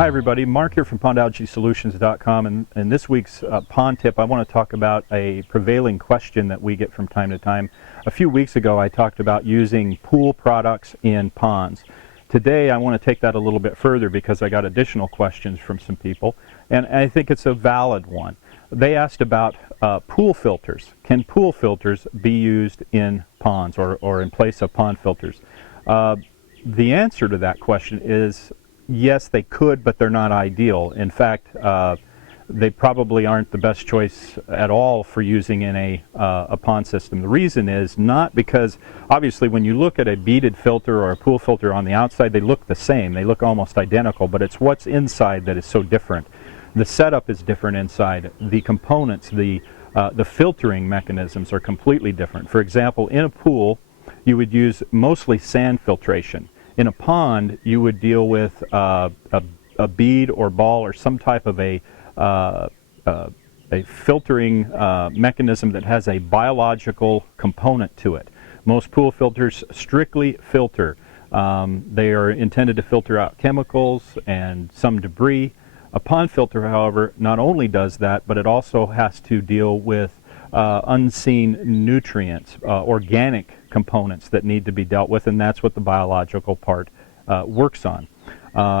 Hi everybody, Mark here from PondAlgaeSolutions.com, and in this week's pond tip I want to talk about a prevailing question that we get from time to time. A few weeks ago I talked about using pool products in ponds. Today I want to take that a little bit further because I got additional questions from some people, and I think it's a valid one. They asked about pool filters. Can pool filters be used in ponds or in place of pond filters? The answer to that question is yes, they could, but they're not ideal. In fact, they probably aren't the best choice at all for using in a pond system. The reason is not because, obviously, when you look at a beaded filter or a pool filter on the outside, they look the same. They look almost identical, but it's what's inside that is so different. The setup is different inside. The components, the filtering mechanisms are completely different. For example, in a pool, you would use mostly sand filtration. In a pond, you would deal with a bead or ball or some type of a filtering mechanism that has a biological component to it. Most pool filters strictly filter. They are intended to filter out chemicals and some debris. A pond filter, however, not only does that, but it also has to deal with unseen nutrients, organic components that need to be dealt with, and that's what the biological part works on.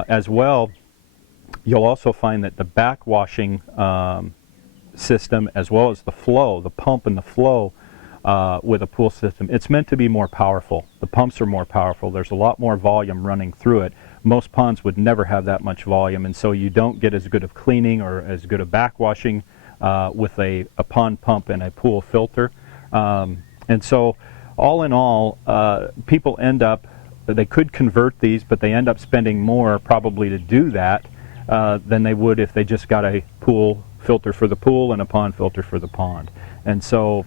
As well, you'll also find that the backwashing system, as well as the flow, the pump and the flow with a pool system, it's meant to be more powerful. The pumps are more powerful. There's a lot more volume running through it. Most ponds would never have that much volume, and so you don't get as good of cleaning or as good of backwashing with a pond pump and a pool filter. And so all in all, people end up, they could convert these, but they end up spending more probably to do that than they would if they just got a pool filter for the pool and a pond filter for the pond. And so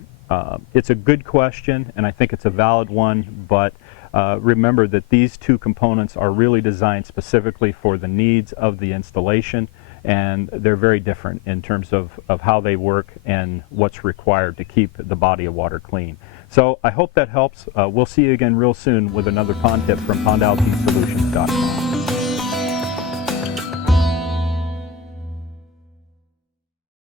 it's a good question, and I think it's a valid one, but remember that these two components are really designed specifically for the needs of the installation, and they're very different in terms of how they work and what's required to keep the body of water clean. So I hope that helps. We'll see you again real soon with another pond tip from PondAlgaeSolutions.com.